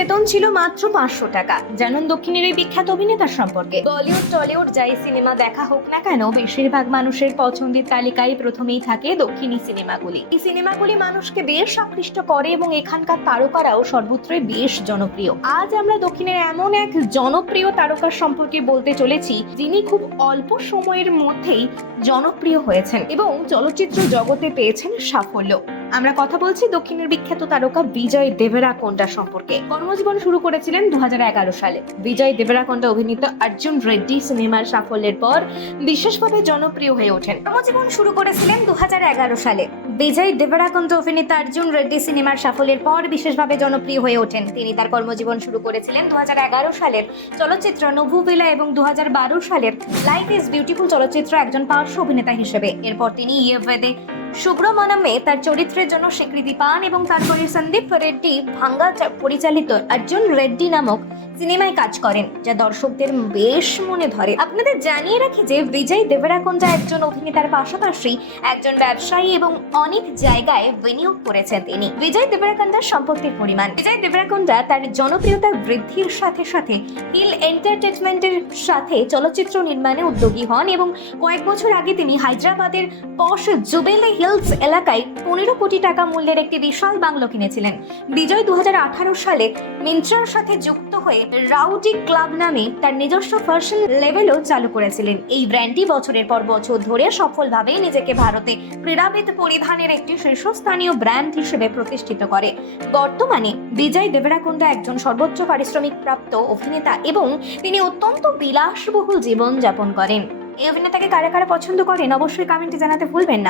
বেতন ছিল মাত্র 500 টাকা। জানুন দক্ষিণের এই বিখ্যাত অভিনেতার সম্পর্কে। বলিউড টলিউড যাই সিনেমা দেখা হোক না কেন, বেশিরভাগ মানুষের পছন্দের তালিকায় প্রথমেই থাকে দক্ষিণী সিনেমাগুলি। এই সিনেমাগুলি মানুষকে বেশ আকৃষ্ট করে এবং এখানকার তারকারাও সর্বত্রই বেশ জনপ্রিয়। আজ আমরা দক্ষিণের এমন এক জনপ্রিয় তারকার সম্পর্কে বলতে চলেছি, যিনি খুব অল্প সময়ের মধ্যেই জনপ্রিয় হয়েছেন এবং চলচ্চিত্র জগতে পেয়েছেন সাফল্য। আমরা কথা বলছি দক্ষিণের বিখ্যাত তারকা বিজয় দেবরাকোন্ডা সম্পর্কে। কর্মজীবন শুরু করেছিলেন 2011 সালে। বিজয় দেবরাকোন্ডা অভিনীত অর্জুন রেড্ডি সিনেমার সাফল্যের পর বিশেষভাবে জনপ্রিয় হয়ে ওঠেন। কর্মজীবন শুরু করেছিলেন 2011 সালে। বিজয় দেবরাকোন্ডা অভিনীত অর্জুন রেড্ডি সিনেমার সাফল্যের পর বিশেষভাবে জনপ্রিয় হয়ে ওঠেন। তিনি তার কর্মজীবন শুরু করেছিলেন 2011 সালের চলচ্চিত্র নুভুভিলা এবং 2012 সালের লাইফ ইজ বিউটিফুল চলচ্চিত্র একজন পার্শ্ব অভিনেতা হিসেবে। এরপর তিনি ইয়েভেদে সুব্রমণমে তার চরিত্রের জন্য স্বীকৃতি পান এবং তারপরে সন্দীপ রেড্ডি ভাঙ্গা পরিচালিত অর্জুন রেড্ডি নামক সিনেমায় কাজ করেন, যা দর্শকদের বেশ মনে ধরে। আপনাদের জানিয়ে রাখি যে বিজয় দেবরাকোন্ডা একজন অভিনেতার পাশাপাশি একজন ব্যবসায়ী এবং অনেক জায়গায় বিনিয়োগ করেছেন তিনি। বিজয় দেবরাকোন্ডার সম্পত্তির পরিমাণ। বিজয় দেবরাকোন্ডা তার জনপ্রিয়তা বৃদ্ধির সাথে সাথে হিল এন্টারটেইনমেন্টের সাথে চলচ্চিত্র নির্মাণে উদ্যোগী হন এবং কয়েক বছর আগে তিনি হায়দ্রাবাদের পশ জুবেলি হিলস এলাকায় 15 কোটি টাকা মূল্যের একটি বিশাল বাংলো কিনেছিলেন। বিজয় 2018 সালে মিন্ত্রার সাথে যুক্ত হয়ে রাউডি ক্লাব নামে তার নিজস্ব ফ্যাশন লেভেলও চালু করেছিলেন। এই ব্র্যান্ডটি বছরের পর বছর ধরে সফলভাবে নিজেকে ভারতে ক্রীড়াবিদ পরিধানের একটি শীর্ষস্থানীয় ব্র্যান্ড হিসেবে প্রতিষ্ঠিত করে। বর্তমানে বিজয় দেবরাকোন্ডা একজন সর্বোচ্চ পারিশ্রমিক প্রাপ্ত অভিনেতা এবং তিনি অত্যন্ত বিলাসবহুল জীবন যাপন করেন। এই অভিনেতাকে কারা কারা পছন্দ করেন অবশ্যই কমেন্টে জানাতে ভুলবেন না।